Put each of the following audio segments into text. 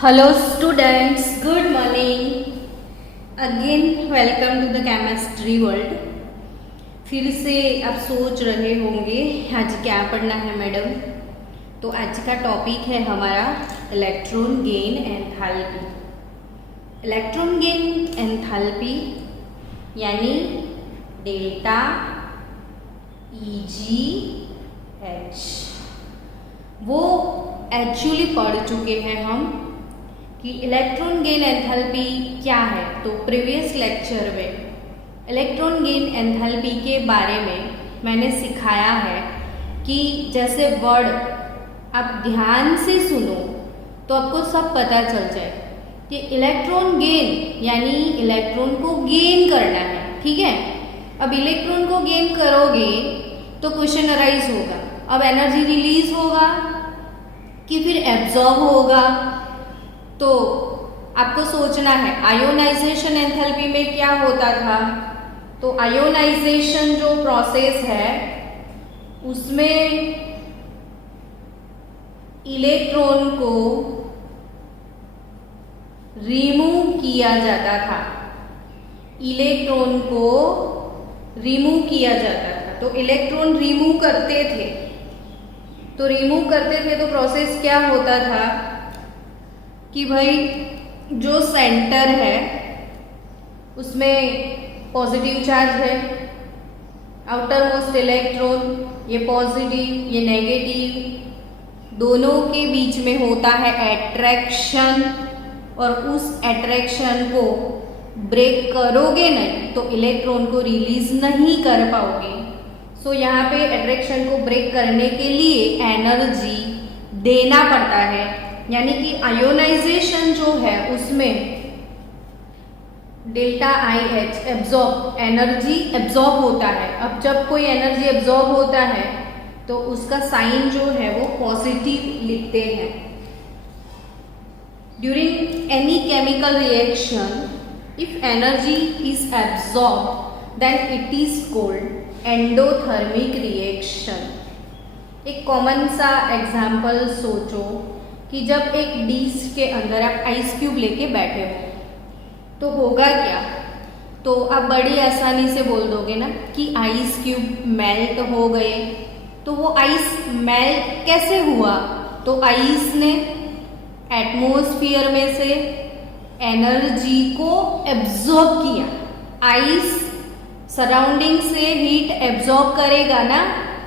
Hello students, good morning. Again welcome to the chemistry world. फिर से आप सोच रहे होंगे आज क्या पढ़ना है मैडम। तो आज का टॉपिक है हमारा electron gain enthalpy. Electron gain enthalpy यानी डेल्टा EGH वो एक्चुअली पढ़ चुके हैं हम कि इलेक्ट्रॉन गेन एंथैल्पी क्या है। तो प्रीवियस लेक्चर में इलेक्ट्रॉन गेन एंथैल्पी के बारे में मैंने सिखाया है कि जैसे वर्ड आप ध्यान से सुनो तो आपको सब पता चल जाए कि इलेक्ट्रॉन गेन यानी इलेक्ट्रॉन को गेन करना है। ठीक है, अब इलेक्ट्रॉन को गेन करोगे तो क्वेश्चन अराइज होगा, अब एनर्जी रिलीज होगा कि फिर एब्जॉर्ब होगा। तो आपको सोचना है आयोनाइजेशन एंथैल्पी में क्या होता था। तो आयोनाइजेशन जो प्रोसेस है उसमें इलेक्ट्रॉन को रिमूव किया जाता था, इलेक्ट्रॉन को रिमूव किया जाता था। तो इलेक्ट्रॉन रिमूव करते थे, तो रिमूव करते थे तो प्रोसेस क्या होता था कि भाई जो सेंटर है उसमें पॉजिटिव चार्ज है, आउटर मोस्ट इलेक्ट्रॉन ये पॉजिटिव ये नेगेटिव, दोनों के बीच में होता है एट्रैक्शन और उस एट्रैक्शन को ब्रेक करोगे नहीं तो इलेक्ट्रॉन को रिलीज नहीं कर पाओगे। सो यहाँ पे एट्रैक्शन को ब्रेक करने के लिए एनर्जी देना पड़ता है, यानी कि आयोनाइजेशन जो है उसमें delta IH absorb energy absorb होता है। अब जब कोई एनर्जी एब्जॉर्ब होता है तो उसका साइन जो है वो पॉजिटिव लिखते हैं। During any chemical reaction if energy is absorb then it is called endothermic reaction. एक कॉमन सा एग्जाम्पल सोचो कि जब एक डिश के अंदर आप आइस क्यूब लेके बैठे हो तो होगा क्या। तो आप बड़ी आसानी से बोल दोगे ना कि आइस क्यूब मेल्ट हो गए। तो वो आइस मेल्ट कैसे हुआ, तो आइस ने एटमॉस्फेयर में से एनर्जी को एब्जॉर्ब किया। आइस सराउंडिंग से हीट एब्जॉर्ब करेगा ना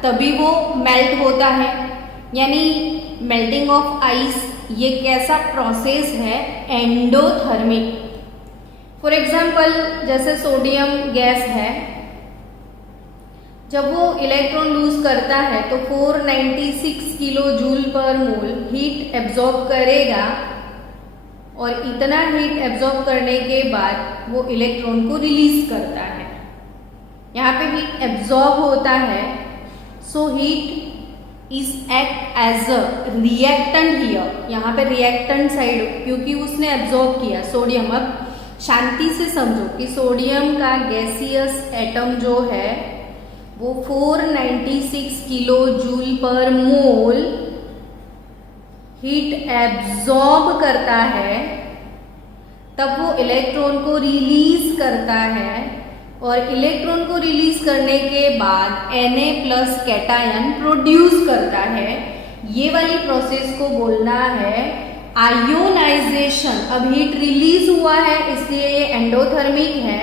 तभी वो मेल्ट होता है, यानी मेल्टिंग ऑफ आइस ये कैसा प्रोसेस है, एंडोथर्मिक। फॉर एग्जाम्पल जैसे सोडियम गैस है, जब वो इलेक्ट्रॉन लूज करता है तो 496 किलो जूल पर मोल हीट एब्जॉर्ब करेगा और इतना हीट एब्जॉर्ब करने के बाद वो इलेक्ट्रॉन को रिलीज करता है। यहाँ पे हीट एब्जॉर्ब होता है, so heat is act as a reactant here. यहाँ पे रिएक्टेंट साइड क्योंकि उसने एब्जॉर्ब किया सोडियम। अब शांति से समझो कि सोडियम का गैसियस एटम जो है वो 496 किलो जूल पर मोल हीट एब्जॉर्ब करता है, तब वो इलेक्ट्रॉन को रिलीज करता है और इलेक्ट्रॉन को रिलीज करने के बाद Na+ कैटायन प्रोड्यूस करता है। ये वाली प्रोसेस को बोलना है आयोनाइजेशन। अब हीट रिलीज हुआ है इसलिए ये एंडोथर्मिक है।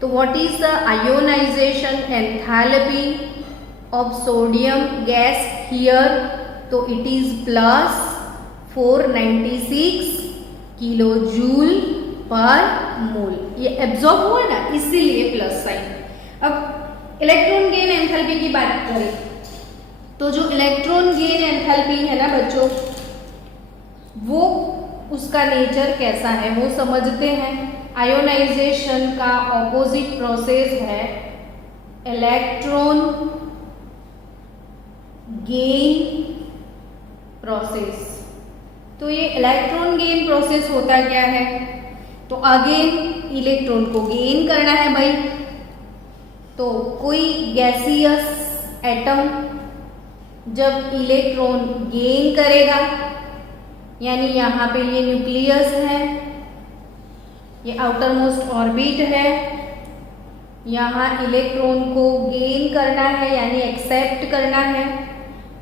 तो what is the ionisation enthalpy of sodium gas here, तो it is plus 496 kilo joule per mole. ये एब्जॉर्ब हुआ ना इसीलिए प्लस साइन। अब इलेक्ट्रॉन गेन एंथैल्पी की बात करें तो जो इलेक्ट्रॉन गेन एंथैल्पी है ना बच्चों, वो उसका नेचर कैसा है वो समझते हैं। आयोनाइजेशन का ऑपोजिट प्रोसेस है इलेक्ट्रॉन गेन प्रोसेस। तो ये इलेक्ट्रॉन गेन प्रोसेस होता क्या है, तो अगेन इलेक्ट्रॉन को गेन करना है भाई। तो कोई गैसियस एटम जब इलेक्ट्रॉन गेन करेगा यानी यहाँ पे ये न्यूक्लियस है, ये आउटर मोस्ट ऑर्बिट है, यहाँ इलेक्ट्रॉन को गेन करना है यानी एक्सेप्ट करना है,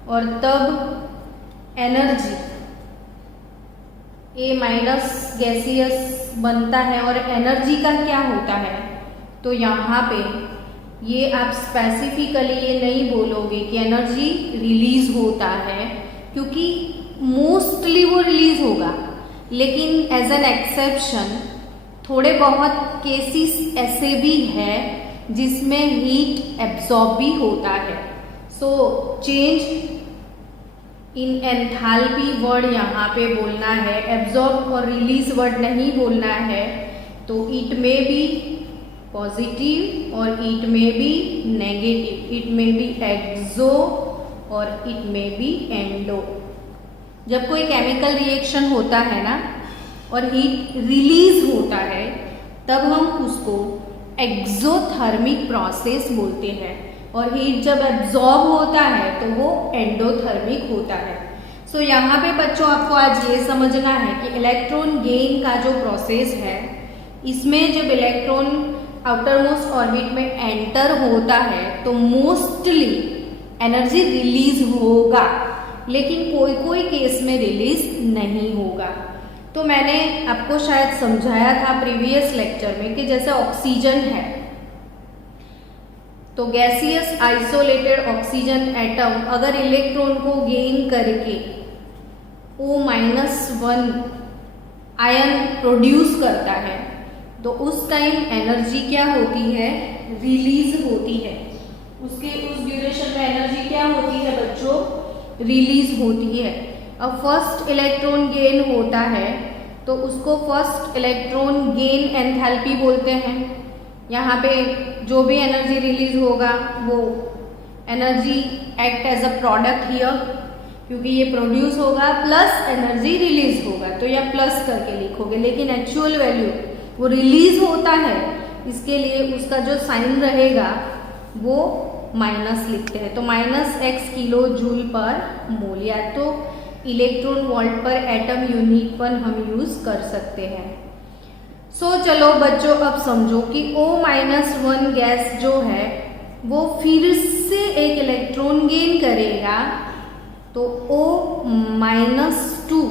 और तब एनर्जी ए माइनस गैसियस बनता है। और एनर्जी का क्या होता है, तो यहाँ पे ये आप स्पेसिफिकली ये नहीं बोलोगे कि एनर्जी रिलीज होता है, क्योंकि मोस्टली वो रिलीज होगा, लेकिन एज एन एक्सेप्शन थोड़े बहुत केसेस ऐसे भी है जिसमें हीट एब्जॉर्ब भी होता है। So change in enthalpy word यहाँ पे बोलना है, एब्जॉर्ब और रिलीज वर्ड नहीं बोलना है। तो इट मे बी पॉजिटिव और it may be negative, it may be exo और इट मे बी एंडो। जब कोई केमिकल रिएक्शन होता है ना और हीट रिलीज होता है, तब हम उसको एक्सोथर्मिक प्रोसेस बोलते हैं, और हीट जब एब्जॉर्ब होता है तो वो एंडोथर्मिक होता है। सो यहाँ पे बच्चों आपको आज ये समझना है कि इलेक्ट्रॉन गेन का जो प्रोसेस है, इसमें जब इलेक्ट्रॉन आउटर मोस्ट ऑर्बिट में एंटर होता है तो मोस्टली एनर्जी रिलीज होगा, लेकिन कोई कोई केस में रिलीज नहीं होगा। तो मैंने आपको शायद समझाया था प्रीवियस लेक्चर में कि जैसे ऑक्सीजन है, तो गैसियस आइसोलेटेड ऑक्सीजन एटम अगर इलेक्ट्रॉन को गेन करके O-1 आयन प्रोड्यूस करता है, तो उस टाइम एनर्जी क्या होती है, रिलीज होती है। उस ड्यूरेशन में एनर्जी क्या होती है बच्चों, रिलीज होती है। अब फर्स्ट इलेक्ट्रॉन गेन होता है तो उसको फर्स्ट इलेक्ट्रॉन गेन एंथैल्पी बोलते हैं। यहाँ पे जो भी एनर्जी रिलीज होगा वो energy act as a product here, क्योंकि ये प्रोड्यूस होगा प्लस एनर्जी रिलीज होगा, तो यह प्लस करके लिखोगे, लेकिन एक्चुअल वैल्यू वो रिलीज होता है, इसके लिए उसका जो साइन रहेगा वो माइनस लिखते हैं। तो -x किलो जूल पर मोल, या तो इलेक्ट्रॉन वोल्ट पर एटम यूनिट पर हम यूज कर सकते हैं। चलो बच्चों अब समझो कि O-1 गैस जो है वो फिर से एक इलेक्ट्रॉन गेन करेगा, तो O-2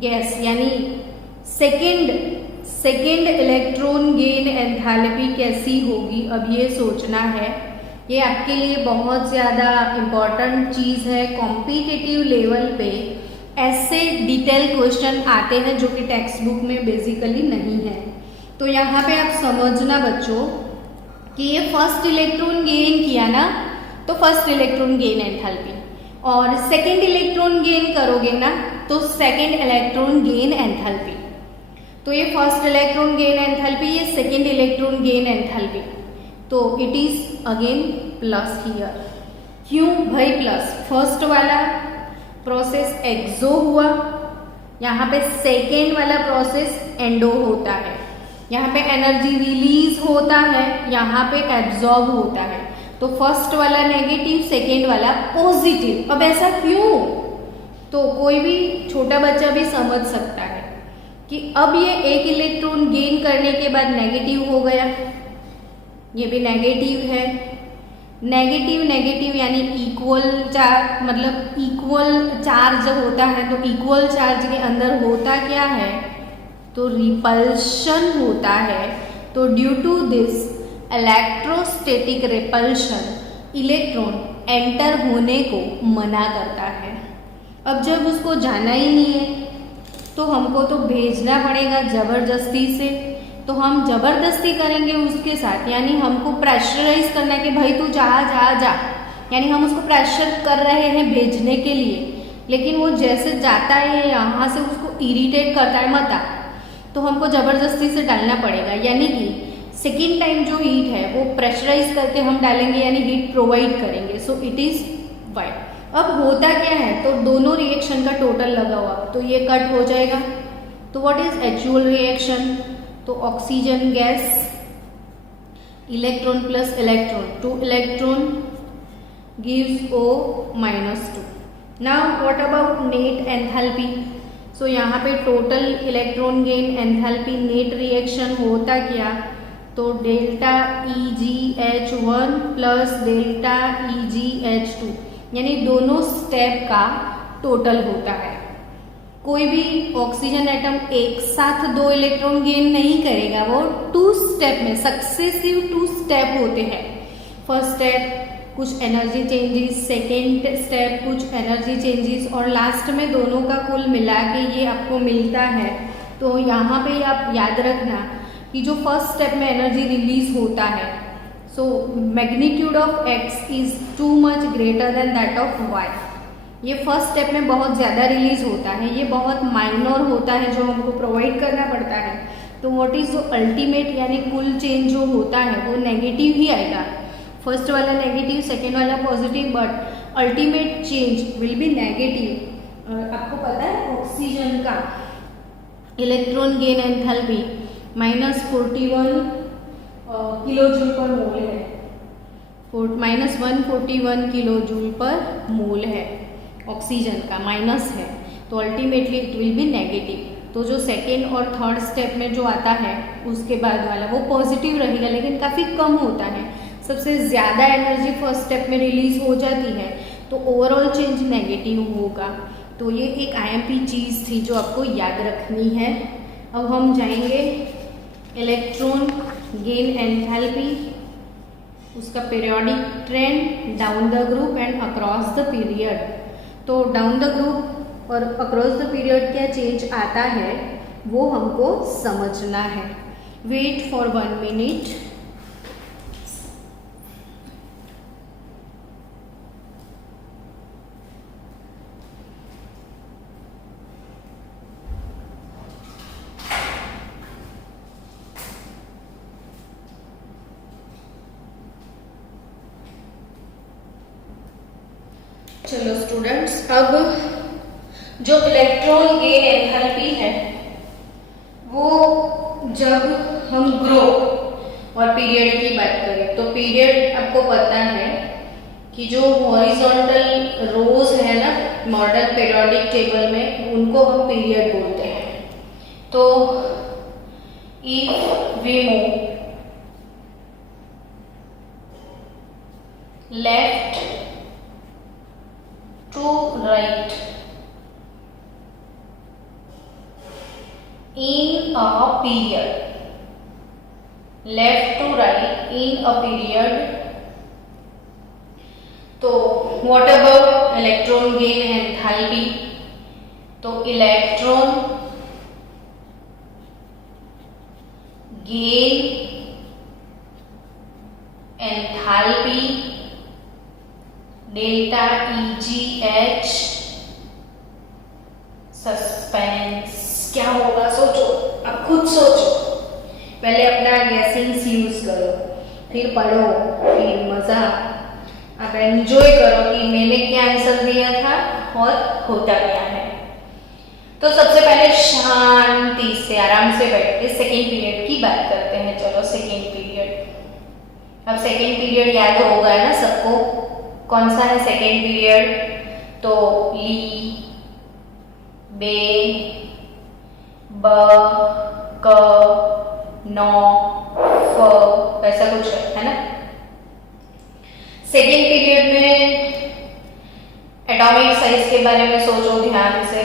गैस यानी सेकेंड इलेक्ट्रॉन गेन एंथैल्पी कैसी होगी, अब ये सोचना है। ये आपके लिए बहुत ज़्यादा इम्पॉर्टेंट चीज़ है। कॉम्पिटिटिव लेवल पे ऐसे डिटेल क्वेश्चन आते हैं जो कि टेक्स्ट बुक में बेसिकली नहीं है। तो यहाँ पे आप समझना बच्चों कि ये फर्स्ट इलेक्ट्रॉन गेन किया ना, तो फर्स्ट इलेक्ट्रॉन गेन एंथैल्पी, और सेकेंड इलेक्ट्रॉन गेन करोगे ना तो सेकेंड इलेक्ट्रॉन गेन एंथैल्पी। तो ये फर्स्ट इलेक्ट्रॉन गेन एंथैल्पी, ये सेकेंड इलेक्ट्रॉन गेन एंथैल्पी, तो it is again plus here. क्यों भाई प्लस, फर्स्ट वाला प्रोसेस एक्सो हुआ, यहाँ पे सेकेंड वाला प्रोसेस एंडो होता है। यहाँ पे एनर्जी रिलीज होता है, यहाँ पे एब्जॉर्ब होता है। तो फर्स्ट वाला नेगेटिव, सेकेंड वाला पॉजिटिव। अब ऐसा क्यों, तो कोई भी छोटा बच्चा भी समझ सकता है कि अब ये एक इलेक्ट्रॉन गेन करने के बाद नेगेटिव हो गया, ये भी नेगेटिव है। नेगेटिव यानी इक्वल चार्ज, मतलब इक्वल चार्ज होता है, तो इक्वल चार्ज के अंदर होता क्या है, तो रिपल्शन होता है। तो due to this electrostatic repulsion electron enter होने को मना करता है। अब जब उसको जाना ही नहीं है तो हमको तो भेजना पड़ेगा ज़बरदस्ती से, तो हम ज़बरदस्ती करेंगे उसके साथ, यानी हमको प्रेशराइज करना है कि भाई तू जा जा जा, यानी हम उसको प्रेशर कर रहे हैं भेजने के लिए। लेकिन वो जैसे जाता है यहाँ से उसको इरिटेट करता है मत आ, तो हमको ज़बरदस्ती से डालना पड़ेगा, यानी कि सेकेंड टाइम जो हीट है वो प्रेशराइज करके हम डालेंगे, यानी हीट प्रोवाइड करेंगे। So it is why. अब होता क्या है, तो दोनों रिएक्शन का टोटल लगा हुआ, तो ये कट हो जाएगा। तो व्हाट इज एक्चुअल रिएक्शन, तो oxygen gas, electron plus electron, 2 electron gives O-2. Now what about net enthalpy, so यहाँ पे total electron gain enthalpy net reaction होता क्या, तो delta EgH1 plus delta EgH2 यानी दोनों स्टेप का टोटल होता है। कोई भी ऑक्सीजन एटम एक साथ 2 इलेक्ट्रॉन गेन नहीं करेगा, वो 2 स्टेप में सक्सेसिव 2 स्टेप होते हैं। फर्स्ट स्टेप कुछ एनर्जी चेंजेस, सेकेंड स्टेप कुछ एनर्जी चेंजेस और लास्ट में दोनों का कुल मिला के ये आपको मिलता है। तो यहाँ पे आप याद रखना कि जो फर्स्ट स्टेप में एनर्जी रिलीज होता है, so magnitude of X is too much greater than that of Y. ये फर्स्ट स्टेप में बहुत ज़्यादा रिलीज होता है, ये बहुत माइनर होता है जो हमको प्रोवाइड करना पड़ता है। तो व्हाट इज जो अल्टीमेट यानी कुल चेंज जो होता है वो नेगेटिव ही आएगा। फर्स्ट वाला नेगेटिव, सेकेंड वाला positive, but ultimate change will be negative. आपको पता है ऑक्सीजन का electron gain enthalpy -41 kilo joule per mole है, -141 किलो जूल पर मोल है ऑक्सीजन का, माइनस है, तो ultimately it will be negative. तो जो सेकेंड और थर्ड स्टेप में जो आता है उसके बाद वाला वो पॉजिटिव रहेगा, लेकिन काफ़ी कम होता है। सबसे ज़्यादा एनर्जी फर्स्ट स्टेप में रिलीज हो जाती है, तो ओवरऑल चेंज नेगेटिव होगा। तो ये एक IMP चीज़ थी जो आपको याद रखनी है। अब हम जाएंगे इलेक्ट्रॉन गेन एंथैल्पी, उसका periodic trend, down the group and across the period. तो डाउन द ग्रुप और अक्रॉस द पीरियड क्या चेंज आता है वो हमको समझना है। Wait for 1 minute. चलो स्टूडेंट्स, अब जो इलेक्ट्रॉन गेन एंथैल्पी है वो जब हम ग्रुप और पीरियड की बात करें, तो पीरियड आपको पता है कि जो हॉरिजॉन्टल रोज है ना मॉडर्न पीरियोडिक टेबल में, उनको हम पीरियड बोलते हैं। तो if we move left to right in a period, left to right in a period, तो what about electron gain enthalpy? तो electron gain enthalpy delta EgH, suspense क्या होगा सोचो, अब खुद सोचो, पहले अपना गैसिंग्स यूज करो, फिर पढ़ो, फिर मजा, आप एंजॉय करो कि मैंने क्या आंसर दिया था और होता क्या है। तो सबसे पहले शांति से आराम से बैठ के सेकेंड पीरियड की बात करते हैं। चलो सेकेंड पीरियड। अब सेकेंड पीरियड याद होगा ना सबको, कौन सा है सेकेंड पीरियड? तो ली, बे, ब, क, नौ, फ, ऐसा कुछ है ना। सेकेंड पीरियड में एटॉमिक साइज के बारे में सोचो ध्यान से।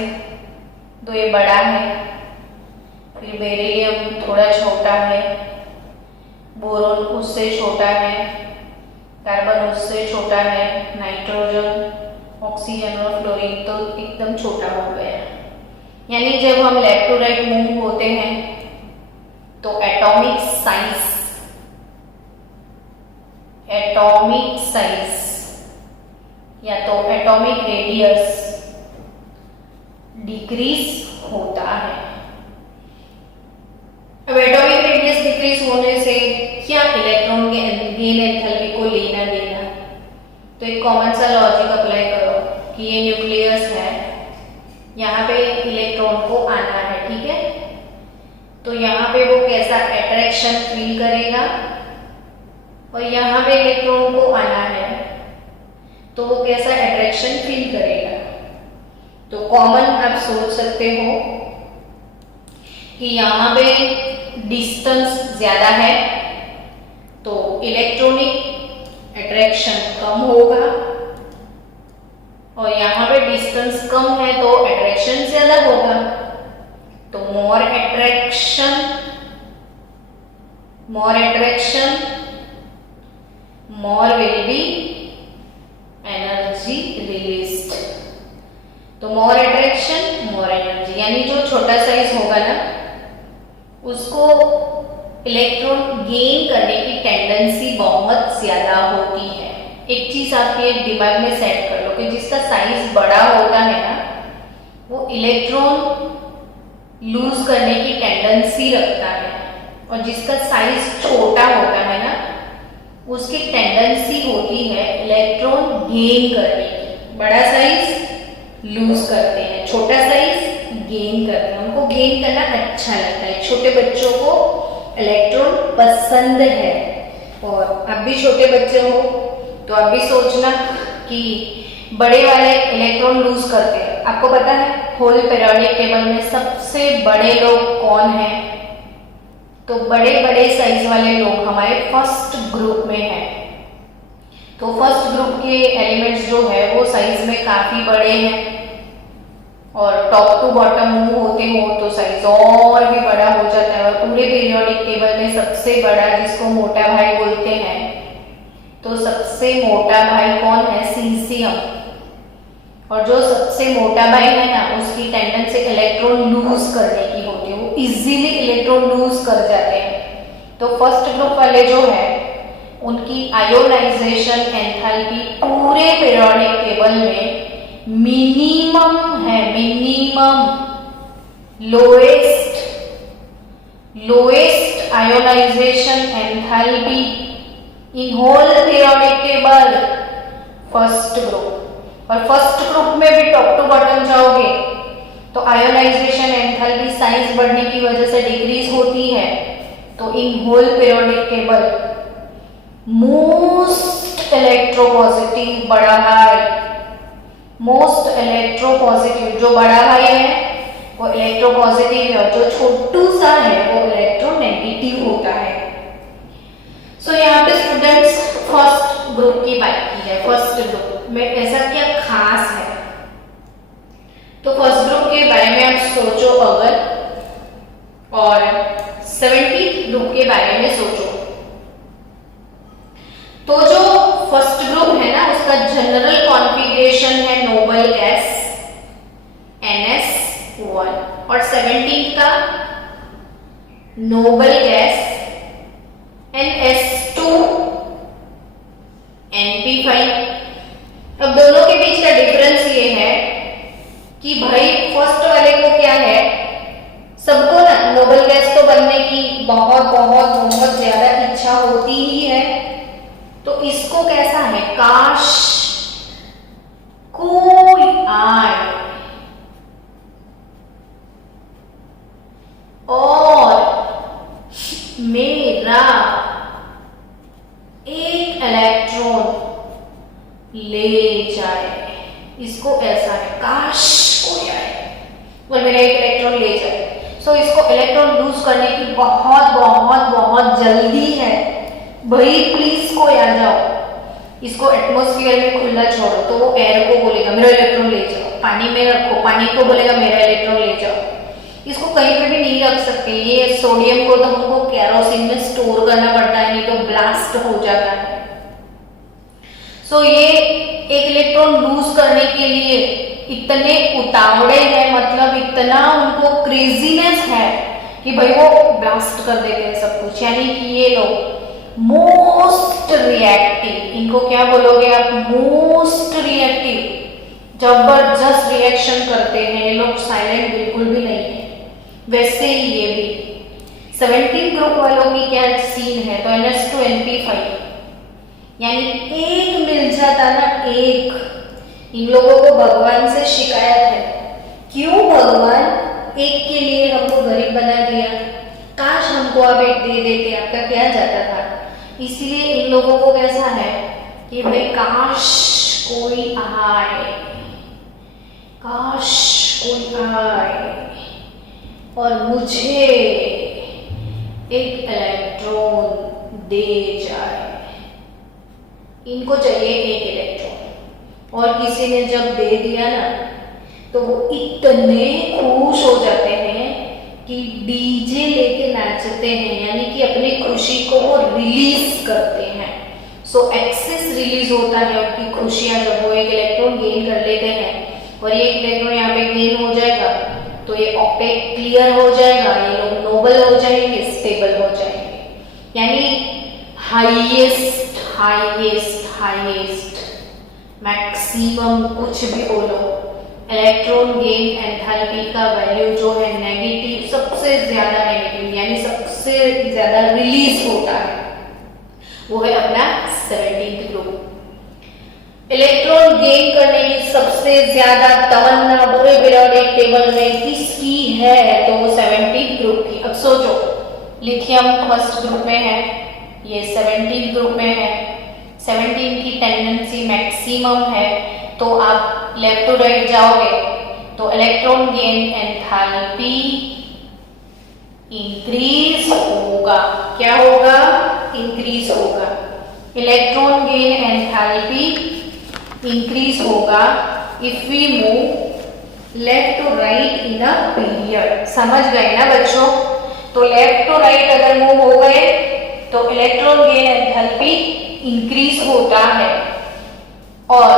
तो ये बड़ा है, फिर बेरिलियम थोड़ा छोटा है, बोरोन उससे छोटा है, कार्बन उससे छोटा है, नाइट्रोजन, ऑक्सीजन और फ्लोरीन तो एकदम छोटा हो गया। यानी जब हम लेफ्ट टू राइट मूव होते हैं तो एटॉमिक साइज या तो एटॉमिक रेडियस डिक्रीज होता है। अब एटॉमिक रेडियस डिक्रीज होने से क्या इलेक्ट्रॉन के गेन एंथैल्पी को लेना देना? तो एक कॉमन सा लॉजिक अप्लाई करो कि ये न्यूक्लियस है, यहाँ पे इलेक्ट्रॉन को आना है, ठीक है। तो यहाँ पे वो कैसा अट्रैक्शन फील करेगा और यहाँ पे इलेक्ट्रॉन को आना है तो वो कैसा अट्रैक्शन फील करेगा। तो कॉमन आप सोच सकते हो कि यहाँ पे डिस्टेंस ज्यादा है तो इलेक्ट्रॉनिक अट्रैक्शन कम होगा, और यहाँ पे डिस्टेंस कम है तो अट्रैक्शन ज्यादा होगा। तो more attraction more will B energy released. तो मोर अट्रैक्शन मोर एनर्जी, यानी जो छोटा साइज होगा ना उसको इलेक्ट्रॉन गेन करने की टेंडेंसी बहुत ज्यादा होती है। एक चीज आपके दिमाग में सेट कर लो कि जिसका साइज बड़ा होता है ना वो इलेक्ट्रॉन लूज करने की टेंडेंसी रखता है, और जिसका साइज छोटा होता है ना उसकी टेंडेंसी होती है इलेक्ट्रॉन गेन करने की। बड़ा साइज लूज करते हैं, छोटा साइज गेन करते हैं। उनको गेन करना अच्छा लगता है। छोटे बच्चों को इलेक्ट्रॉन पसंद है, और आप भी छोटे बच्चे हो तो आप भी सोचना कि बड़े वाले इलेक्ट्रॉन लूज करते हैं। आपको पता है होल पीरियोडिक टेबल में सबसे बड़े लोग कौन हैं? तो बड़े बड़े साइज वाले लोग हमारे फर्स्ट ग्रुप में हैं। तो फर्स्ट ग्रुप के एलिमेंट्स जो है वो साइज में काफी बड़े हैं, और टॉप टू बॉटम मूव होते हो तो साइज और भी बड़ा हो जाता है। और पूरे पीरियोडिक टेबल में सबसे बड़ा, जिसको मोटा भाई बोलते हैं, तो सबसे मोटा भाई कौन है? सीजियम। और जो सबसे मोटा भाई है ना उसकी टेंडेंसी इलेक्ट्रॉन लूज करने की होती है, वो इजीली इलेक्ट्रॉन लूज कर जाते हैं। तो फर्स्ट ग्रुप वाले जो है उनकी आयोनाइजेशन एंथैल्पी पूरे पीरियोडिक टेबल में मिनिमम है, minimum lowest ionization enthalpy in whole periodic table first group. और फर्स्ट ग्रुप में भी टॉप टू बॉटम जाओगे तो आयोनाइजेशन एंथैल्पी साइज बढ़ने की वजह से डिक्रीज होती है। तो in whole periodic table most electropositive बड़ा भाई, मोस्ट इलेक्ट्रोपॉजिटिव जो बड़ा भाई है वो इलेक्ट्रोपॉजिटिव है, और जो छोटू सा है वो इलेक्ट्रोनेगेटिव होता है। सो यहाँ पे स्टूडेंट्स फर्स्ट ग्रुप की बात की है। फर्स्ट ग्रुप में ऐसा क्या खास है? तो फर्स्ट ग्रुप के बारे में आप सोचो अगर, और 70th ग्रुप के बारे में सोचो। तो जो फर्स्ट ग्रुप है ना उसका जनरल कॉन्फ़िगरेशन है नोबल गैस NS1, और 17th का नोबल गैस NS2 NP5। अब दोनों के बीच का डिफरेंस ये है कि भाई फर्स्ट वाले को क्या है, सबको ना नोबल गैस तो बनने की बहुत बहुत बहुत ज्यादा इच्छा होती ही है। तो इसको कैसा है, काश कोई आए और मेरा एक इलेक्ट्रॉन ले जाए। इसको ऐसा है, काश कोई आए और मेरा एक इलेक्ट्रॉन ले जाए। सो इसको इलेक्ट्रॉन लूज करने की बहुत बहुत बहुत जल्दी है। भाई प्लीज कोई आ जाओ। इसको एटमॉस्फेयर में खुला छोड़ो तो वो एयर को बोलेगा मेरा इलेक्ट्रॉन ले जाओ, पानी में रखो पानी को बोलेगा मेरा इलेक्ट्रॉन ले जाओ। इसको कहीं पे भी नहीं रख सकते। ये सोडियम को तो हमको केरोसिन में स्टोर करना पड़ता है, नहीं तो ब्लास्ट हो जाता है। सो ये एक इलेक्ट्रॉन लूज करने के लिए इतने उतावड़े हैं, मतलब इतना उनको क्रेजीनेस है कि भाई वो ब्लास्ट कर देते हैं सब कुछ। यानी कि ये लोग मोस्ट रिएक्टिव, इनको क्या बोलोगे आप, मोस्ट रिएक्टिव, जबरदस्त रिएक्शन करते हैं ये लोग, साइलेंट बिल्कुल भी नहीं है। वैसे ही ये भी 17 ग्रुप वालों की क्या सीन है, तो NS2 NP5, यानी एक मिल जाता ना एक। इन लोगों को भगवान से शिकायत है, क्यों भगवान एक के लिए हमको गरीब बना दिया, काश हमको आप एक दे देते, आपका क्या जाता था। इसलिए इन लोगों को कैसा है कि भाई काश कोई आए, काश कोई आए और मुझे एक इलेक्ट्रॉन दे जाए। इनको चाहिए एक इलेक्ट्रॉन, और किसी ने जब दे दिया ना तो वो इतने खुश हो जाते हैं कि डीजे लेके नाचते हैं, यानी कि अपनी खुशी को वो रिलीज करते हैं। सो एक्सेस रिलीज होता है उनकी खुशियां जब वो एक इलेक्ट्रॉन गेन कर लेते हैं, और ये इलेक्ट्रॉन यहाँ पे गेन हो जाएगा तो ये ऑपेक क्लियर हो जाएगा, ये लोग नोबल हो जाएंगे, स्टेबल हो जाएंगे, यानी हाईएस्ट हाईएस्ट हाईएस्ट मैक्सिमम कुछ भी बोलो, इलेक्ट्रॉन गेन एंथैल्पी का वैल्यू जो है नेगेटिव, सबसे ज्यादा नेगेटिव यानी सबसे ज्यादा रिलीज होता है, वो है अपना 17th ग्रुप। इलेक्ट्रॉन गेन करने की सबसे ज्यादा तमन्ना पूरे पीरियोडिक टेबल में किसकी है? तो 17th ग्रुप की। अब सोचो, लिथियम फर्स्ट ग्रुप में है, ये 17th ग्रुप में है, 17 की टेंडेंसी मैक्सिमम है, तो आप लेफ्ट टू राइट जाओगे तो इलेक्ट्रॉन गेन एंथैल्पी इंक्रीज होगा। क्या होगा? इंक्रीज होगा। इलेक्ट्रॉन गेन एंथैल्पी इंक्रीज होगा if we move left to right in a period. समझ गए ना बच्चों? तो लेफ्ट टू राइट अगर मूव हो गए तो इलेक्ट्रॉन गेन एंथैल्पी इंक्रीज होता है। और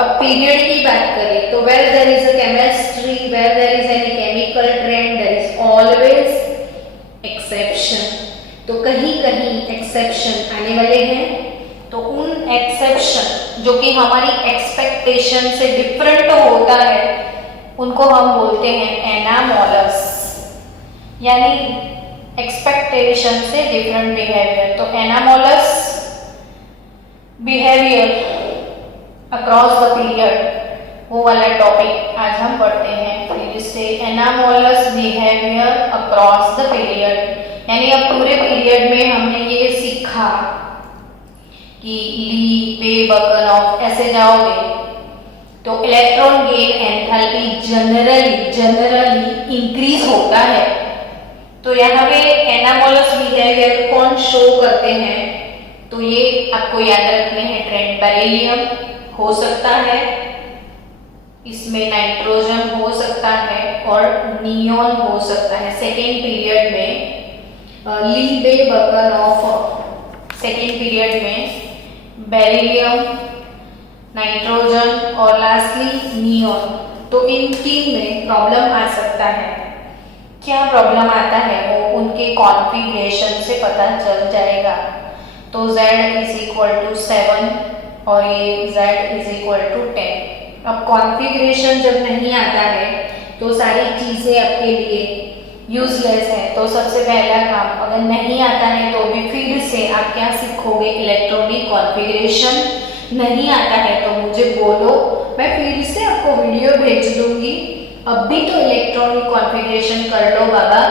अब पीरियड की बात करें तो where there is a chemistry, where there is any chemical trend, there is always exception. तो कहीं कहीं एक्सेप्शन आने वाले हैं, तो उन एक्सेप्शन जो कि हमारी एक्सपेक्टेशन से डिफरेंट होता है उनको हम बोलते हैं एनामोलस, यानी एक्सपेक्टेशन से डिफरेंट बिहेवियर। तो anomalous behaviour across the period, वो वाला टॉपिक आज हम पढ़ते हैं। फिर से anomalous behaviour across the period, यानी अब पूरे पीरियड में हमने ये सीखा कि ली, पे, बकन ऑफ, ऐसे जाओगे तो electron gain enthalpy generally increase होता है। तो यहाँ पे एनामोलस बिहेवियर कौन शो करते हैं? तो ये आपको याद रखने हैं, ट्रेंड बेरिलियम हो सकता है, इसमें नाइट्रोजन हो सकता है और नियॉन हो सकता है। सेकेंड पीरियड में ली, बे, बकन ऑफ सेकेंड पीरियड में बेरिलियम, नाइट्रोजन और लास्टली नियॉन। तो इन तीन में प्रॉब्लम आ सकता है। क्या प्रॉब्लम आता है वो उनके कॉन्फ़िगरेशन से पता चल जाएगा। तो Z = 7 और ये Z = 10। अब कॉन्फ़िगरेशन जब नहीं आता है तो सारी चीजें आपके लिए यूजलेस है। तो सबसे पहला काम, अगर नहीं आता है तो भी फिर से आप क्या सीखोगे? Electronic configuration. नहीं आता है तो मुझे बोलो, मैं फिर से आपको वीडियो भेज दूंगी। अब भी तो इलेक्ट्रॉनिक कॉन्फ़िगरेशन कर लो बाबा,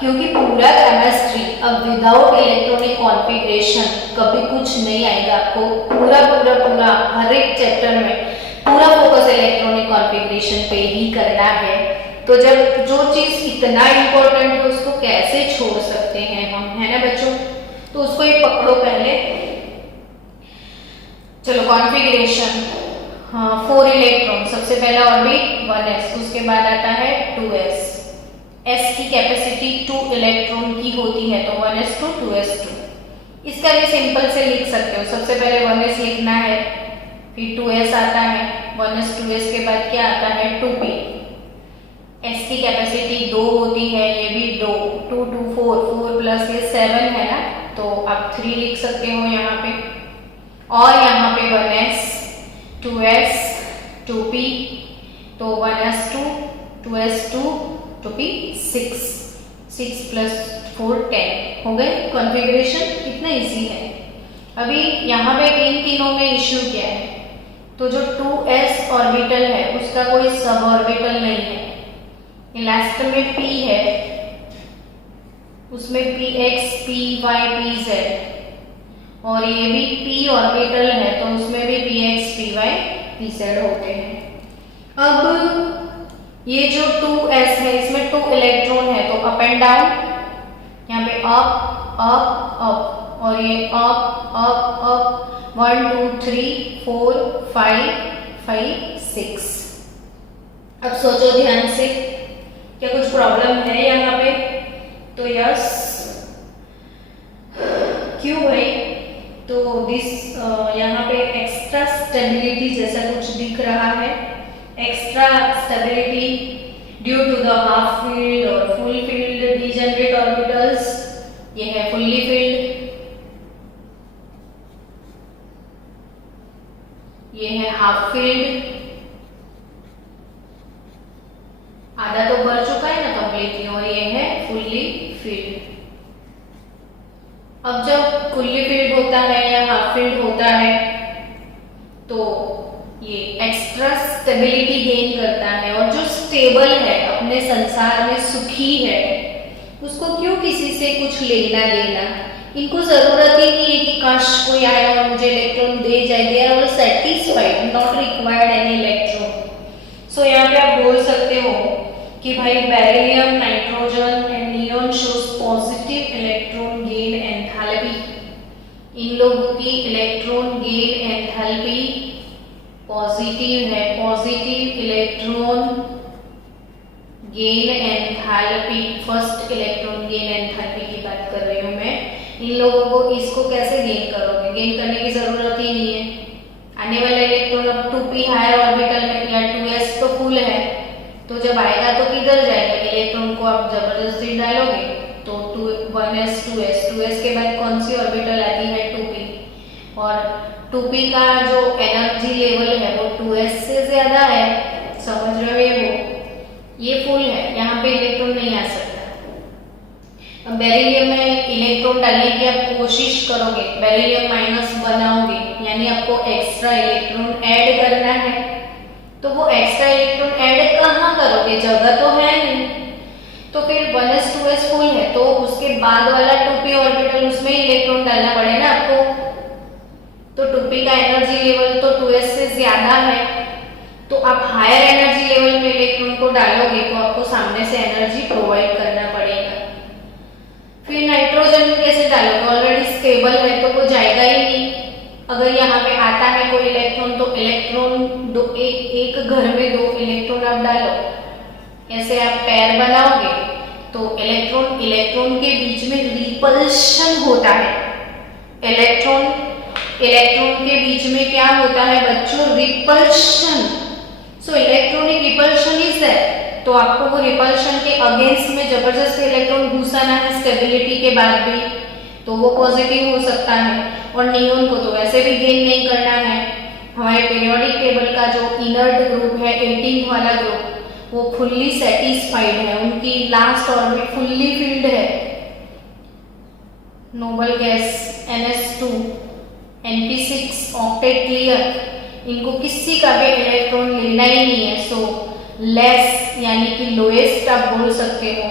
क्योंकि पूरा केमिस्ट्री अब विदाउट इलेक्ट्रॉनिक कॉन्फ़िगरेशन कभी कुछ नहीं आएगा। आपको पूरा हर एक चैप्टर में पूरा फोकस इलेक्ट्रॉनिक कॉन्फ़िगरेशन पे ही करना है। तो जब जो चीज इतना इंपॉर्टेंट है उसको कैसे छोड़ सकते हैं हम, है ना बच्चों? तो उसको ही पकड़ो पहले। चलो कॉन्फ़िगरेशन, हाँ 4 इलेक्ट्रॉन, सबसे पहला ऑर्बिट 1s, उसके बाद आता है 2s। s की कैपेसिटी 2 इलेक्ट्रॉन की होती है, तो 1s2 2s2। इसका भी सिंपल से लिख सकते हो। सबसे पहले 1s लिखना है, फिर 2s आता है, 1s 2s के बाद क्या आता है 2p। s की कैपेसिटी 2 होती है, ये भी 2, 2 2 4 प्लस ये 7 है ना, तो आप 3 लिख सकते हो यहाँ पे। और यहाँ पे 1s 2s 2p, तो 1s2 2s2 2p 6 6 प्लस 4 10 हो गए कॉन्फ़िगरेशन। कितना इजी है। अभी यहाँ पे इन तीनों में इश्यू क्या है? तो जो 2s ऑर्बिटल है उसका कोई सब ऑर्बिटल नहीं है, लास्ट में p है, उसमें px py pz, और ये भी p ऑर्बिटल है तो उसमें भी px py pz होते हैं। अब ये जो 2s है इसमें 2 इलेक्ट्रॉन है, तो अप एंड डाउन, यहाँ पे अप अप अप, और ये अप अप अप, 1 2 3 4 5 5 6। अब सोचो ध्यान से, क्या कुछ प्रॉब्लम है यहाँ पे? तो यस, क्यों भाई? तो यहाँ पे एक्स्ट्रा स्टेबिलिटी जैसा कुछ दिख रहा है। Extra stability due to the half filled और फुल फील्ड डिजेनरेट ऑर्बिटल्स। ये है फुल्ली फील्ड, ये है हाफ फील्ड। आधा तो भर चुका है ना कंप्लीटली, और ये है फुल्ली फील्ड। अब जब फुल्ली फील्ड होता है या हाफ फील्ड होता है तो ये एक्स्ट्रा स्टेबिलिटी गेन करता है, और जो स्टेबल है, अपने संसार में सुखी है, उसको क्यों किसी से कुछ लेना देना? इनको जरूरत ही नहीं है कि काश कोई आया और मुझे इलेक्ट्रॉन दे जाए। They are all satisfied, not required any electron. So यहाँ पे आप बोल सकते हो कि भाई beryllium, nitrogen and neon shows positive electron gain enthalpy. इन लोगों की इलेक्ट्रॉन गेन एंथैल्पी पॉजिटिव है। Positive electron gain enthalpy, first electron gain enthalpy की बात कर रही हूं मैं। इन लोगों को इसको कैसे गेन करोगे? गेन करने की जरूरत ही नहीं है। आने वाला इलेक्ट्रॉन अब 2p हायर ऑर्बिटल में या 2s तो फुल है, तो जब आएगा तो किधर जाएगा? इलेक्ट्रॉन को आप जबरदस्ती डालोगे तो 1s 2s, 2s के बाद कौन सी ऑर्बिटल आती है? 2p। और 2p का जो एनर्जी लेवल है वो 2s से ज्यादा है, समझ रहे हो? ये फुल है, यहाँ पे इलेक्ट्रॉन नहीं आ सकता। अब बेरिलियम में इलेक्ट्रॉन डालने की आप कोशिश करोगे, बेरिलियम माइनस बनाओगे, यानी आपको एक्स्ट्रा इलेक्ट्रॉन ऐड करना है। तो वो एक्स्ट्रा इलेक्ट्रॉन ऐड कहाँ करोगे? जगह तो है नहीं। तो फिर 1s 2s फुल है, तो उसके बाद वाला 2p ऑर्बिटल, उसमें इलेक्ट्रॉन डालना पड़ेगा आपको। तो 2p का एनर्जी लेवल तो 2s से ज्यादा है, तो आप हायर एनर्जी लेवल में इलेक्ट्रॉन को डालोगे तो आपको सामने से एनर्जी प्रोवाइड करना पड़ेगा। फिर नाइट्रोजन कैसे डालोगे? ऑलरेडी स्टेबल है तो वो जाएगा ही नहीं। अगर यहाँ पे आता है कोई इलेक्ट्रॉन तो इलेक्ट्रॉन एक घर में 2 इलेक्ट्रॉन आप डालो, ऐसे आप पैर बनाओगे तो इलेक्ट्रॉन के बीच में रिपल्शन होता है। इलेक्ट्रॉन के बीच में क्या होता है बच्चों? Repulsion. So electronic repulsion is that, तो आपको वो रिपल्शन के अगेंस्ट में जबरदस्ती इलेक्ट्रॉन घुसाना है स्टेबिलिटी के बाद भी, तो वो पॉजिटिव हो सकता है। और नियॉन को तो वैसे भी गेन नहीं करना है। हमारे पीरियोडिक टेबल का जो इनर्ट ग्रुप है, 18th वाला ग्रुप, वो फुल्ली सेटिस्फाइड है, उनकी लास्ट ऑर्बिट फुल्ली फिल्ड है। Noble gas NS2 NP6 octet clear, इनको किसी का भी इलेक्ट्रॉन लेना ही नहीं है। सो लेस यानी कि लोएस्ट आप बोल सकते हो।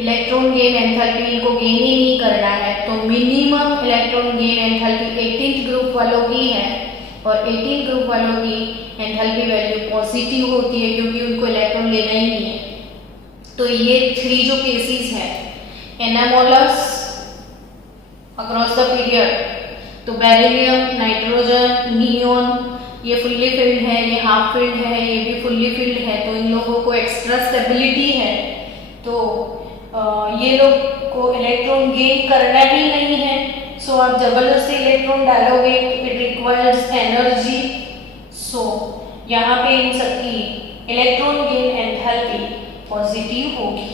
इलेक्ट्रॉन गेन एंथैल्पी इनको गेन ही नहीं करना है, तो minimum electron gain enthalpy 18th group वालों की है, और 18th ग्रुप वालों की एंथैल्पी वैल्यू पॉजिटिव होती है क्योंकि उनको इलेक्ट्रॉन लेना ही नहीं है। तो ये 3 जो केसेस है एनामोलस अक्रॉस द पीरियड, तो बेरिलियम, नाइट्रोजन, नियॉन, ये फुल्ली फिल्ड है, ये हाफ फिल्ड है, ये भी फुल्ली फिल्ड है, तो इन लोगों को एक्स्ट्रा स्टेबिलिटी है, तो ये लोग को इलेक्ट्रॉन गेन करना ही नहीं है। सो आप जबरदस्ती इलेक्ट्रॉन डालोगे, इट रिक्वायर्स एनर्जी। सो यहाँ पे इन सबकी इलेक्ट्रॉन गेन एंथैल्पी पॉजिटिव होगी।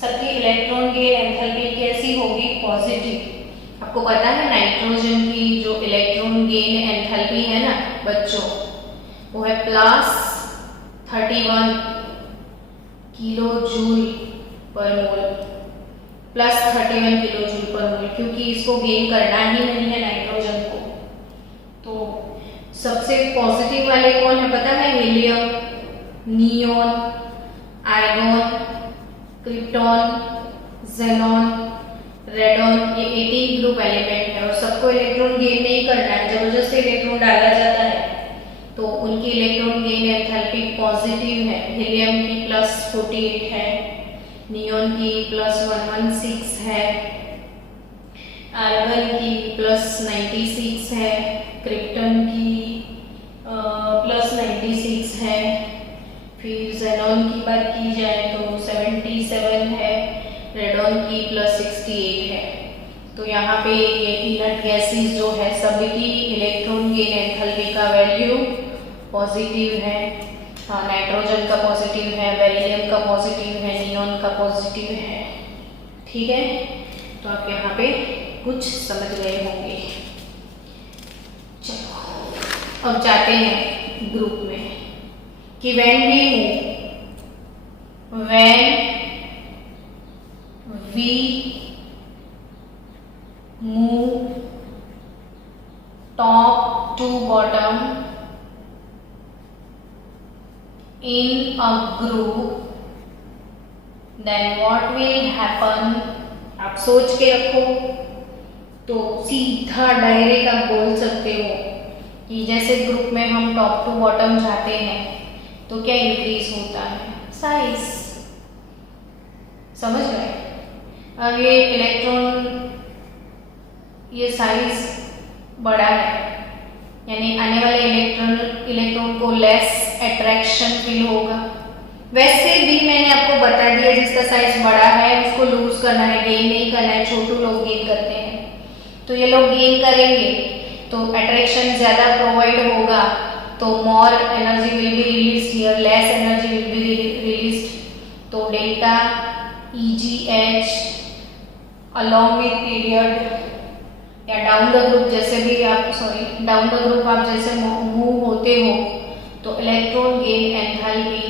सबकी इलेक्ट्रॉन गेन एंथैल्पी कैसी होगी? पॉजिटिव। आपको पता है नाइट्रोजन की जो इलेक्ट्रॉन गेन एंथैल्पी है ना बच्चों, वो है +31 किलो जूल पर मोल, +31 किलो जूल पर मोल, क्योंकि इसको गेन करना ही नहीं है नाइट्रोजन को। तो सबसे पॉजिटिव वाले कौन है पता है? Helium, neon, argon, krypton, xenon, radon, ये 18 ग्रुप एलिमेंट है और सबको इलेक्ट्रॉन गेन नहीं करना है, जबरदस्ती इलेक्ट्रॉन डाला जाता है। तो उनकी इलेक्ट्रॉन गेन एंथैल्पी पॉजिटिव है। हीलियम की +48 है, नियॉन की +116 है, आर्गन की +96 है, क्रिप्टन की +96 है। फिर ज़ेनॉन की बात की जाए तो 77 है, रेडॉन की +68 है। तो यहाँ पे ये इनर्ट गैसेस जो है सभी की इलेक्ट्रॉन गेन एंथैल्पी का वैल्यू पॉजिटिव है। हाँ, नाइट्रोजन का पॉजिटिव है, बेरिलियम का पॉजिटिव है, नियॉन का पॉजिटिव है। ठीक है, तो आप यहाँ पे कुछ समझ गए होंगे। चलो अब जाते हैं ग्रुप में कि when we move top to bottom in a group then what will happen। आप सोच के रखो तो सीधा डायरेक्ट आप बोल सकते हो कि जैसे ग्रुप में हम टॉप टू बॉटम जाते हैं तो क्या इंक्रीज होता है, साइज। समझ गए। अब ये इलेक्ट्रॉन, ये साइज बड़ा है, यानी आने वाले इलेक्ट्रॉन को लेस अट्रैक्शन फील होगा। वैसे भी मैंने आपको बता दिया जिसका साइज बड़ा है उसको लूज करना है, गेन नहीं करना है। छोटू लोग गेन करते हैं, तो ये लोग गेन करेंगे तो अट्रैक्शन ज्यादा प्रोवाइड होगा, तो more energy will be released here, less energy will be released. तो delta EGH along with period या डाउन द ग्रुप, जैसे भी आप डाउन द ग्रुप आप जैसे मूव होते हो तो इलेक्ट्रॉन गेन एंथैल्पी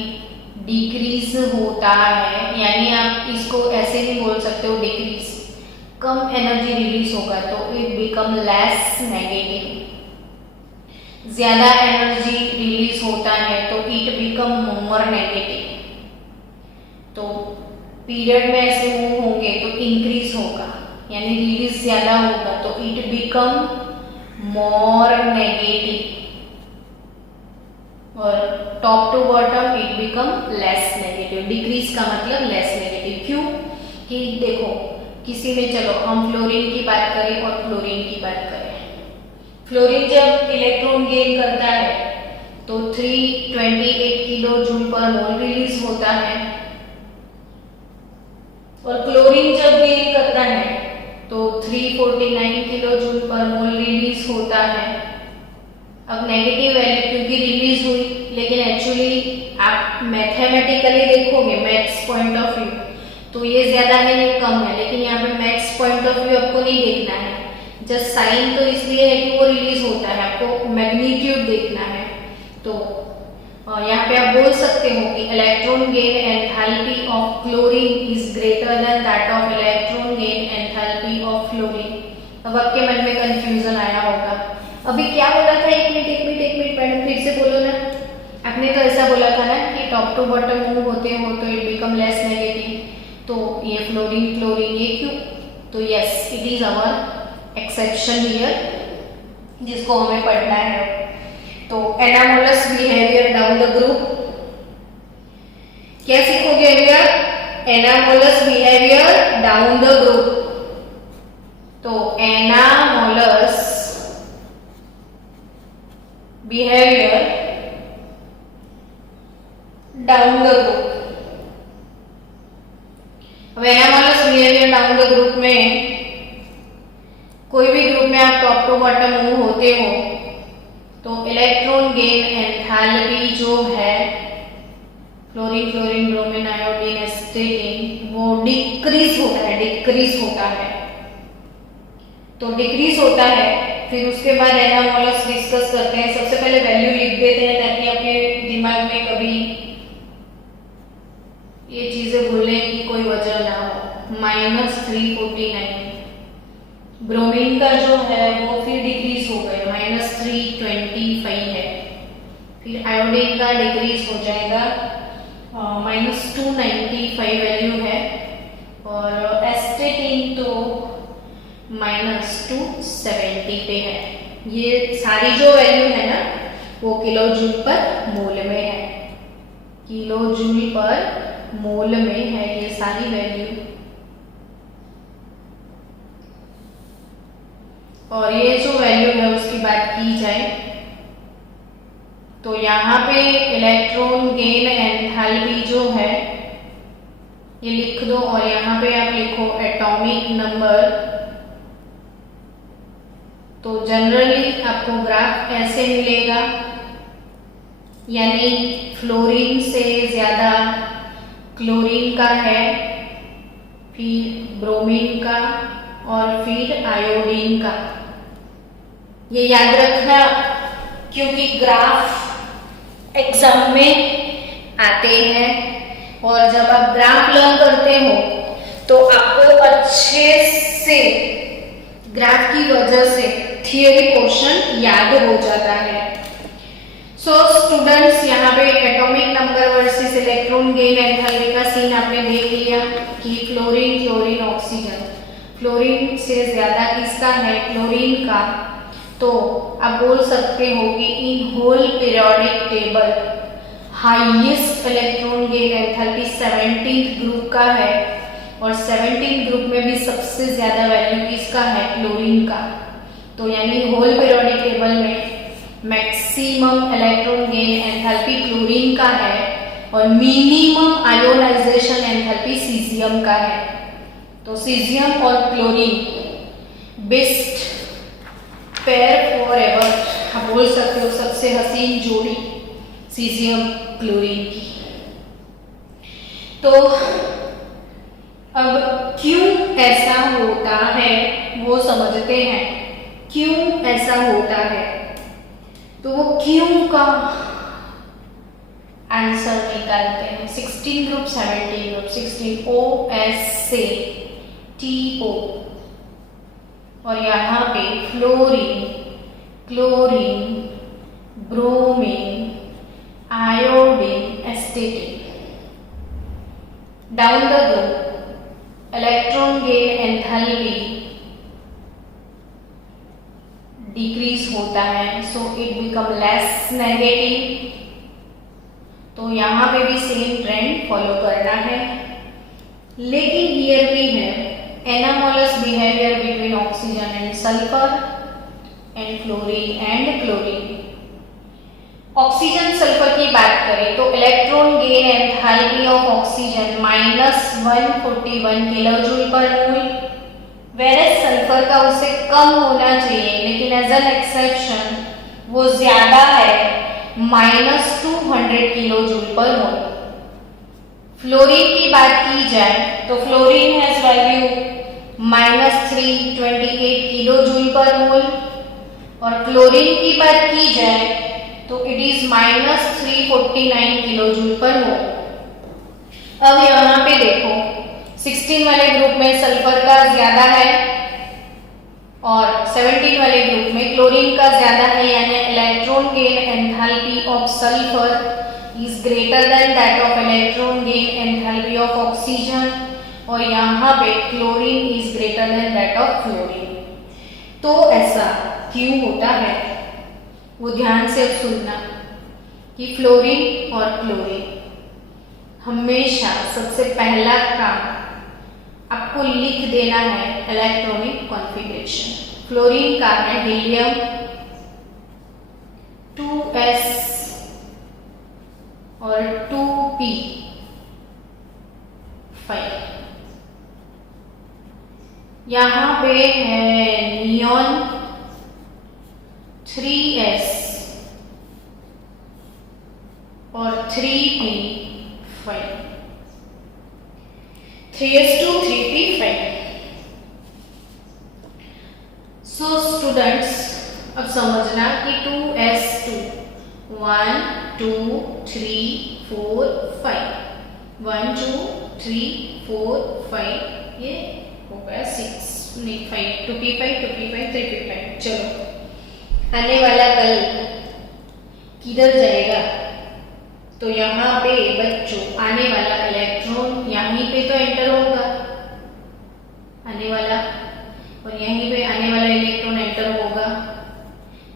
डिक्रीज होता है। यानी आप इसको ऐसे नहीं बोल सकते हो डिक्रीज, कम एनर्जी रिलीज होगा तो इट बिकम लेस नेगेटिव। ज्यादा एनर्जी रिलीज होता है तो इट बिकम मोर नेगेटिव। तो पीरियड में ऐसे मूव होंगे तो इंक्रीज होगा, यानी रिलीज ज्यादा होगा तो इट बिकम मोर नेगेटिव, और top to bottom it become less negative. Decrease का मतलब लेस नेगेटिव। क्यों कि देखो किसी में, चलो हम फ्लोरीन की बात करें और फ्लोरीन की बात करें। फ्लोरीन जब इलेक्ट्रॉन गेन करता है तो 328 किलो जूल पर मोल रिलीज होता है, और क्लोरीन जब गेन करता है तो 349 किलो जूल पर मोल रिलीज होता है। अब नेगेटिव वैल्यू क्योंकि रिलीज हुई, लेकिन एक्चुअली आप मैथमेटिकली देखोगे मैथ्स पॉइंट ऑफ व्यू तो ये ज्यादा है ये कम है, लेकिन यहाँ पे मैथ्स पॉइंट ऑफ व्यू आपको नहीं देखना है। जस्ट साइन तो इसलिए है कि वो रिलीज होता है, आपको मैग्नीट्यूड देखना है। तो यहाँ पे आप बोल सकते हो कि electron gain enthalpy of chlorine is greater than that of electron gain enthalpy of fluorine. अब आपके मन में कंफ्यूजन आया होगा, अभी क्या बोला था? एक मिनट मैडम फिर से बोलो ना। आपने तो ऐसा बोला था ना कि टॉप टू बॉटम मूव होते हो तो इट बिकम लेस नेगेटिव। तो ये फ्लोरीन क्लोरीन ये क्यों? तो yes, it is our exception here जिसको हमें पढ़ना है। तो anomalous behaviour down the group, क्या सीखोगे भैया? Anomalous behaviour down the group. तो anomalous behaviour down the group. अब anomalous behaviour down the group में कोई भी ग्रुप में आप टॉप टू बॉटम मूव होते हो तो इलेक्ट्रॉन गेन एंथैल्पी जो है फ्लोरीन क्लोरीन ब्रोमीन आयोडीन एस्टेटिन वो डिक्रीज होता है। तो डिक्रीज होता है, फिर उसके बाद एनामोलस डिस्कस करते हैं। सबसे पहले वैल्यू लिख देते हैं ताकि आपके दिमाग में कभी ये चीजें भूलने की कोई वजह ना हो। -349 ब्रोमीन का जो है वो फिर डिक्रीज हो गए, -325 है। फिर आयोडीन का डिक्रीज हो जाएगा, -295 वैल्यू है, और एस्टेटिन तो -270 पे है। ये सारी जो वैल्यू है ना वो किलो जूल पर मोल में है, किलो जूल पर मोल में है ये सारी वैल्यू। और ये जो वैल्यू है उसकी बात की जाए तो यहाँ पे इलेक्ट्रॉन गेन एंथैल्पी जो है ये लिख दो और यहाँ पे आप लिखो एटॉमिक नंबर। तो जनरली आपको ग्राफ ऐसे मिलेगा, यानी फ्लोरीन से ज्यादा क्लोरीन का है, फिर ब्रोमीन का और फिर आयोडीन का। ये याद रखना क्योंकि ग्राफ एग्जाम में आते हैं और जब आप ग्राफ लर्न करते हो तो आपको अच्छे से ग्राफ की वजह से थियरी पोर्शन याद हो जाता है। सो स्टूडेंट्स, यहाँ पे atomic number versus electron gain enthalpy का सीन आपने देख लिया कि फ्लोरीन, क्लोरीन, ऑक्सीजन, फ्लोरीन से ज्यादा किसका है, क्लोरीन का। तो आप बोल सकते हो कि in whole periodic table highest electron gain enthalpy 17th group का है और 17th ग्रुप में भी सबसे ज्यादा वैल्यू किसका है, क्लोरीन का। तो यानी होल पीरियोडिक टेबल में maximum electron gain enthalpy chlorine का है और मिनिमम आयोनाइजेशन एंथैल्पी सीजियम का है। तो सीजियम और chlorine best pair for ever, आप बोल सकते हो सबसे हसीन जोड़ी सीजियम क्लोरीन की। तो अब क्यों ऐसा होता है वो समझते हैं, क्यों ऐसा होता है। तो वो क्यों का आंसर निकालते हैं। 16 ग्रुप, 17 ग्रुप, 16 OS से TO और यहाँ पे fluorine, chlorine, bromine, iodine, एस्टेटिन। Down the group electron gain enthalpy decrease होता है, so it become less negative. तो यहाँ पे भी सेम ट्रेंड फॉलो करना है, लेकिन हियर भी है anomalous behaviour between oxygen and sulphur and fluorine and chlorine. Oxygen sulphur की बात करें तो electron gain enthalpy of oxygen -141 kilo joule per mole, वेरेस sulphur का उससे कम होना चाहिए, लेकिन एज एन एक्सेप्शन वो ज्यादा है -200 किलो जूल पर मोल। फ्लोरीन की बात की जाए तो fluorine has value -328 kilo joule per mole और क्लोरीन की बात की जाए तो it is -349 kilo joule per मोल। अब यहाँ पे देखो 16 वाले ग्रुप में सल्फर का ज्यादा है और 17 वाले ग्रुप में क्लोरीन का ज्यादा है, यानी electron gain enthalpy of sulphur is greater than that of electron gain enthalpy of oxygen और यहाँ पे chlorine is greater than that of fluorine. तो ऐसा क्यों होता है वो ध्यान से सुनना कि फ्लोरीन और क्लोरीन हमेशा सबसे पहला काम आपको लिख देना है इलेक्ट्रॉनिक कॉन्फ़िगरेशन। फ्लोरीन का है हीलियम 2s और 2p5, यहाँ पे है नियॉन 3s और 3p5, 3s2 3p5। So students, अब समझना कि 2s2 1 2 3 4 5 1 2 3 4 5 ये हो गया 6 नहीं 5 2p5 2p5 3p5। चलो आने वाला कल किधर जाएगा तो यहाँ पे बच्चों आने वाला इलेक्ट्रॉन यहीं पे तो एंटर होगा आने वाला, और यहीं पे आने वाला इलेक्ट्रॉन एंटर होगा।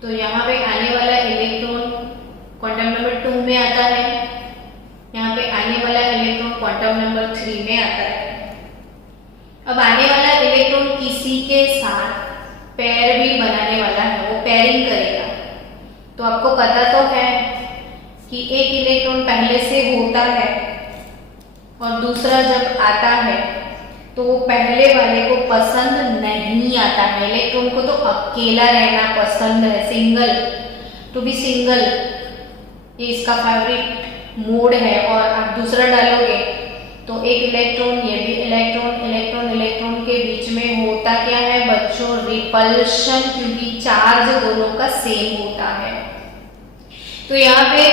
तो यहाँ पे आने वाला इलेक्ट्रॉन क्वांटम नंबर 3 में आता है। अब आने वाला इलेक्ट्रॉन किसी के साथ पेयर भी बनाने वाला है, वो पेयरिंग करेगा। तो आपको पता तो है कि एक इलेक्ट्रॉन पहले से होता है और दूसरा जब आता है तो वो पहले वाले को पसंद नहीं आता है। इलेक्ट्रॉन को तो अकेला रहना पसंद है, सिंगल, टू बी सिंगल, ये इसका फेवरेट मोड है। और आप दूसरा डालोगे तो एक इलेक्ट्रॉन, ये भी इलेक्ट्रॉन, इलेक्ट्रॉन इलेक्ट्रॉन के बीच में होता क्या है बच्चों? रिपल्शन, क्योंकि चार्ज दोनों का सेम होता है। तो यहाँ पे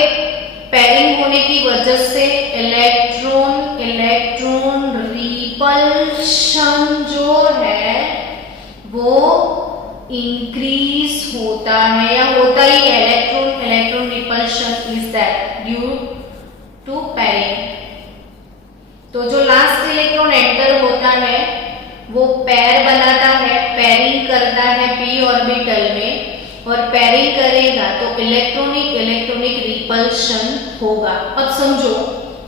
पेयरिंग होने की वजह से इलेक्ट्रॉन इलेक्ट्रॉन रिपल्शन जो है वो इंक्रीज होता है, या होता ही है। Electron electron repulsion is that due to pairing. तो जो लास्ट इलेक्ट्रॉन एंटर होता है वो पेयर बनाता है, पेयरिंग करता है पी ऑर्बिटल में, और पेयरिंग करेगा तो इलेक्ट्रॉनिक इलेक्ट्रॉनिक रिपल्शन होगा। अब समझो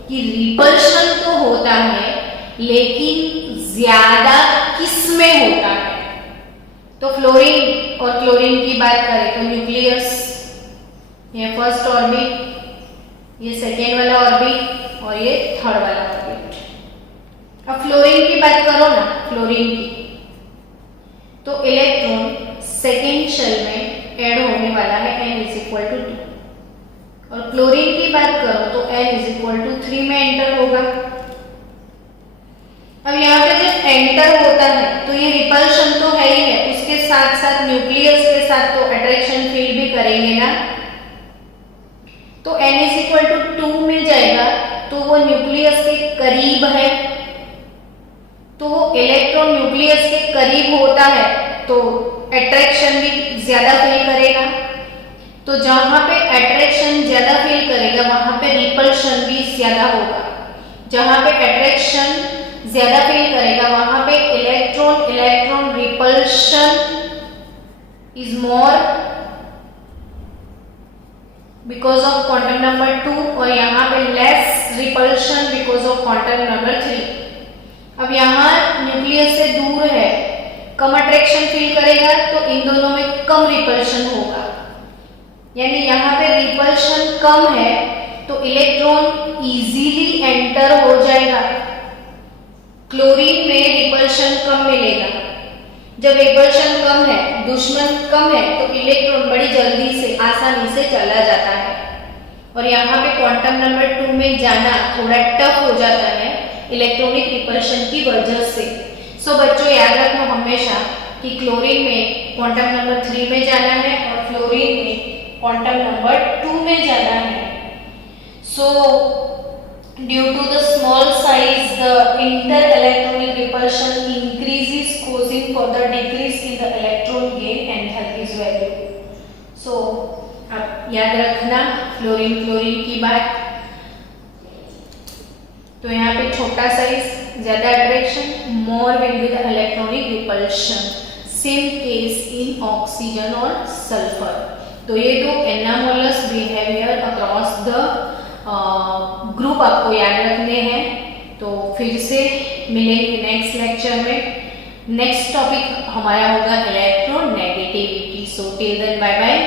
कि रिपल्शन तो होता है लेकिन ज्यादा किस में होता है? तो फ्लोरीन और क्लोरीन की बात करें तो न्यूक्लियस, ये फर्स्ट ऑर्बिट, ये सेकेंड वाला ऑर्बिट और ये थर्ड वाला ऑर्बिट। अब फ्लोरीन की बात करो ना, फ्लोरीन की, तो इलेक्ट्रॉन सेकेंड शेल में ऐड होने वाला है n इज इक्वल टू 2, और क्लोरीन की बात करो तो n इज इक्वल टू 3 में एंटर होगा। अब यहाँ पे जब एंटर होता है तो ये रिपल्शन तो है ही है, उसके साथ साथ न्यूक्लियस के साथ तो अट्रैक्शन फील भी करेंगे ना। तो n इज इक्वल टू 2 मिल जाएगा तो वो न्यूक्लियस के करीब है, तो वो इलेक्ट्रॉन न्यूक्लियस के करीब होता है तो अट्रैक्शन भी ज्यादा फील करेगा। तो जहां पे अट्रैक्शन ज्यादा फील करेगा वहां पे रिपल्शन भी ज्यादा होगा। जहां पे अट्रैक्शन ज्यादा फील करेगा वहां पे electron electron repulsion is more because of quantum number 2, और यहाँ पे less repulsion because of quantum number 3। अब यहाँ न्यूक्लियस से दूर है, कम अट्रैक्शन फील करेगा तो इन दोनों में कम रिपल्शन होगा, यानी यहाँ पे रिपल्शन कम है तो इलेक्ट्रॉन इजीली एंटर हो जाएगा। क्लोरीन में रिपल्शन कम मिलेगा। जब रिपल्शन कम है, दुश्मन कम है, तो इलेक्ट्रॉन बड़ी जल्दी से आसानी से चला जाता है, और यहाँ पे क्वांटम नंबर 2 में जाना थोड़ा टफ हो जाता है इलेक्ट्रॉनिक रिपल्शन की वजह से। सो बच्चों याद रखना हमेशा कि क्लोरीन में क्वांटम नंबर 3 में जाना है और फ्लोरीन में क्वांटम नंबर 2 में जाना है। So due to the small size the inter electronic repulsion increases causing further decrease in the electron gain and Halley's value. सो अब याद रखना फ्लोरीन क्लोरीन की बात। तो यहाँ पे छोटा साइज ज्यादा attraction, more will be the electronic repulsion. Same case in oxygen और सल्फर। तो ये तो anomalous behaviour across the group आपको याद रखने हैं। तो फिर से मिलेंगे नेक्स्ट लेक्चर में। नेक्स्ट टॉपिक हमारा होगा electronegativity. So till then bye bye.